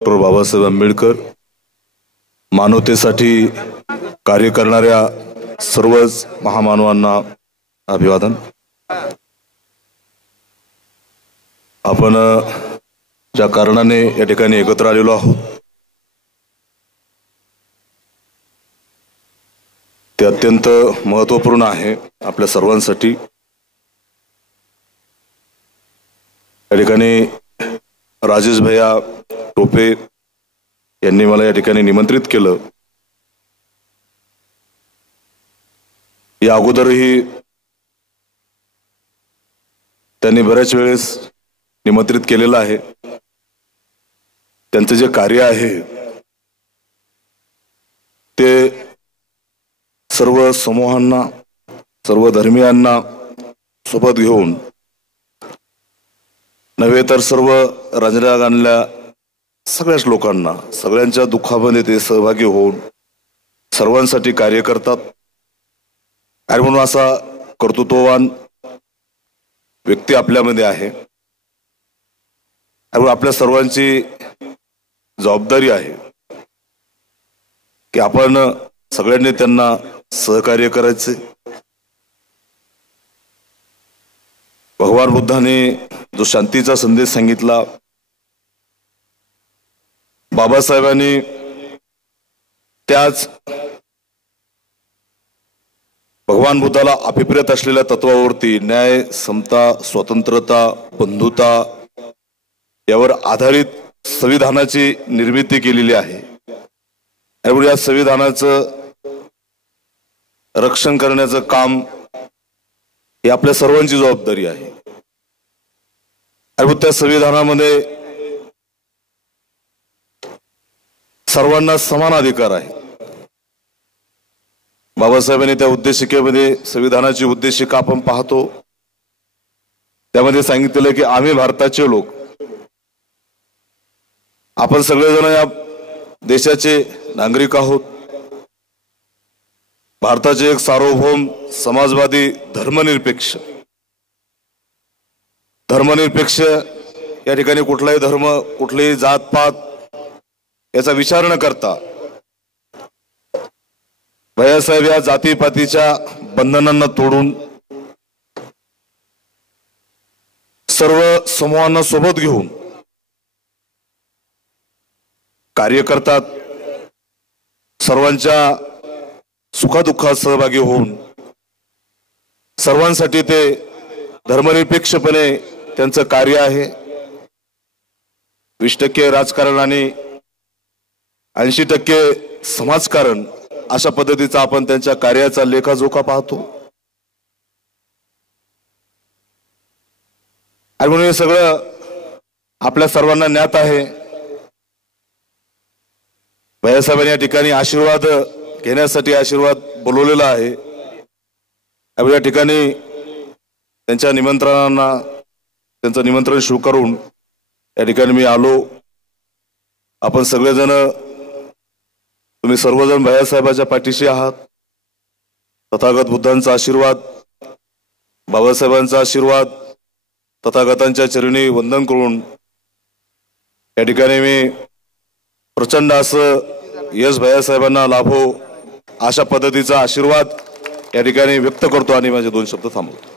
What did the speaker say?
Doctor Babasaheb Ambedkar मानवतेसाठी कार्य करणाऱ्या सर्वच महामानवांना अभिवादन। आपण ज्या कारणाने या ठिकाणी एकत्र आलेलो आहोत ते अत्यंत महत्त्वपूर्ण आहे आपल्या सर्वांसाठी। या ठिकाणी राजेश भैया टोपे यांनी मला या ठिकाणी निमंत्रित केलं। या अगोदरही त्यांनी बऱ्याच वेळेस निमंत्रित केलेलं आहे। त्यांचे जे कार्य आहे ते सर्व समूहांना सर्व धर्मीयांना सोबत घेऊन नव्हे तर सर्व राजकारणातल्या सगळ्याच लोकांना सगळ्यांच्या दुःखामध्ये ते सहभागी होऊन सर्वांसाठी कार्य करतात। आणि म्हणून असा कर्तृत्ववान व्यक्ती आपल्यामध्ये आहे। आणि आपल्या सर्वांची जबाबदारी आहे की आपण सगळ्यांनी त्यांना सहकार्य करायचे। भगवान बुद्धाने जो शांतीचा संदेश सांगितला, बाबासाहेबांनी त्याच भगवान बुद्धाला अभिप्रेत असलेल्या तत्वावरती न्याय, समता, स्वतंत्रता, बंधुता यावर आधारित संविधानाची निर्मिती केलेली आहे। त्यामुळे या संविधानाचं रक्षण करण्याचं काम ही आपल्या सर्वांची जबाबदारी आहे। आणि त्या संविधानामध्ये सर्वांना समान अधिकार आहे। बाबासाहेबांनी त्या उद्देशिकेमध्ये संविधानाची उद्देशिका आपण पाहतो त्यामध्ये सांगितलेलं की आम्ही भारताचे लोक, आपण सगळेजण या देशाचे नागरिक आहोत। भारताचे एक सार्वभौम समाजवादी धर्मनिरपेक्ष या ठिकाणी कुठलाही धर्म कुठलीही जातपात याचा विचार न करता भैयासाहेब या जातीपातीच्या बंधनांना तोडून सर्व समूहांना सोबत घेऊन कार्य करतात। सर्वांच्या सुखदुःखात सहभागी होऊन सर्वांसाठी ते धर्मनिरपेक्षपणे त्यांचं कार्य आहे। 20% राजकारण आणि 80% समाजकारण अशा पद्धतीचा आपण त्यांच्या कार्याचा लेखाजोखा पाहतो। आणि म्हणून हे सगळं आपल्या सर्वांना ज्ञात आहे। भैयासाहेबांनी या ठिकाणी आशीर्वाद घेण्यासाठी आशीर्वाद बोलवलेला आहे। या ठिकाणी त्यांच्या निमंत्रणांना त्यांचं निमंत्रण स्वीकारून या ठिकाणी मी आलो। आपण सगळेजण तुम्ही सर्वजण भैयासाहेबांच्या पाठीशी आहात। तथागत बुद्धांचा आशीर्वाद, बाबासाहेबांचा आशीर्वाद, तथागतांच्या चरणी वंदन करून या ठिकाणी मी प्रचंड असं यश भैयासाहेबांना लाभो अशा पद्धतीचा आशीर्वाद या ठिकाणी व्यक्त करतो आणि माझे 2 शब्द थांबवतो।